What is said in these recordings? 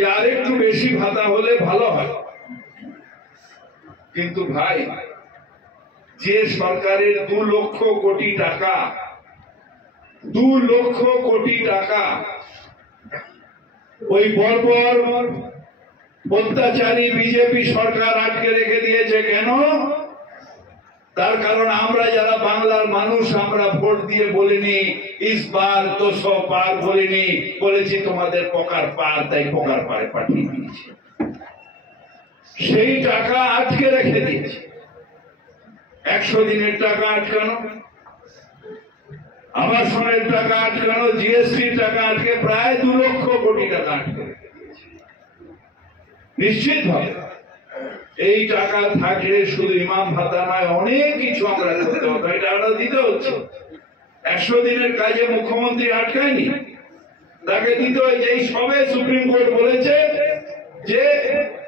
যে আরেকটু বেশি ভাতা হলে ভালো হয়। কিন্তু ভাই, যে সরকারের 2 লক্ষ কোটি টাকা 2 লক্ষ কোটি টাকা ওই বর্বর অত্যাচারী বিজেপি সরকার আটকে রেখে দিয়েছে কেন? তার কারণ আমরা যারা বাংলার মানুষ, আমরা ভোট দিয়ে বলিনি ইসবার 200 পার বলিনি, বলেছি তোমাদের পোকার পার, তাই পোকার পারে পাঠিয়ে দিয়েছে। সেই টাকা আটকে রেখে দিয়েছে। 100 দিনের টাকা আটকানো, আবাসনের টাকা আটকানো, জিএসটির টাকা আটকে প্রায় 2 লক্ষ কোটি টাকা আটকে রেখে দিয়েছে। নিশ্চিত ভাবে এই টাকা থাকলে শুধু ইমাম ভাতা নয়, অনেক কিছু আমরা করতে হতো। এটা আমরা দিতে হচ্ছে। 100 দিনের কাজে মুখ্যমন্ত্রী আটকায়নি, তাকে দিতে হয়েছে। এই সবে সুপ্রিম কোর্ট বলেছে যে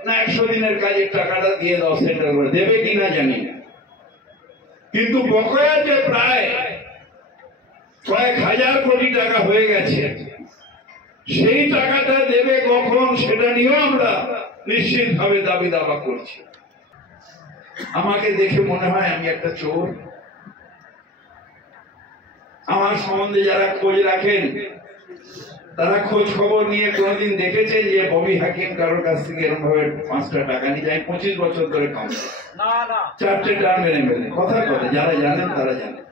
না, 100 দিনের কাজের টাকাটা দিয়ে দাও, সেন্টার করে দেবে কিনা জানি না। কিন্তু বকেয়া যে প্রায় কয়েক হাজার কোটি টাকা হয়ে গেছে, সেই টাকাটা দেবে কখন সেটা নিয়েও আমরা নিশ্চিত ভাবে দাবি দাবা করছি। আমাকে দেখে মনে হয় আমি একটা চোর। আমার সম্বন্ধে যারা খোঁজ রাখেন, তারা খোঁজ খবর নিয়ে কোনদিন দেখেছেন যে ববি হাকিম কারোর কাছ থেকে এরকম ভাবে 5টা টাকা নিয়ে যায়? 25 বছর ধরে কাম, 4টে টার্মের এমএলএ। কথার কথা, যারা জানেন তারা জানেন।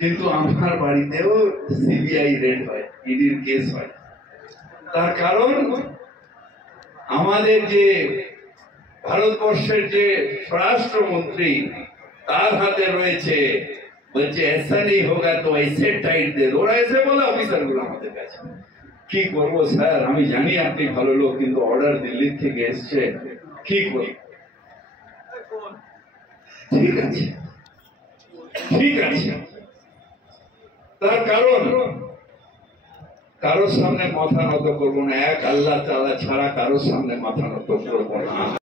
কিন্তু আমার বাড়িতেও সিবিআই রেড হয়, ইডির কেস হয়। তার কারণ আমাদের যে ভারতবর্ষের যে স্বরাষ্ট্রমন্ত্রী, তার হাতে রয়েছে, বলছে ऐसा नहीं होगा तो ऐसे टाइट दे दो। ওরা এসে বলে অফিসার গুলো আমাদের কাছে। কি করবো স্যার, আমি জানি আপনি ভালো লোক, কিন্তু অর্ডার দিল্লি থেকে এসছে, কি করব? ঠিক আছে, ঠিক আছে। তার কারণ কারোর সামনে মাথা নত করবো না। এক আল্লাহ তাআলা ছাড়া কারোর সামনে মাথা নত করবো না।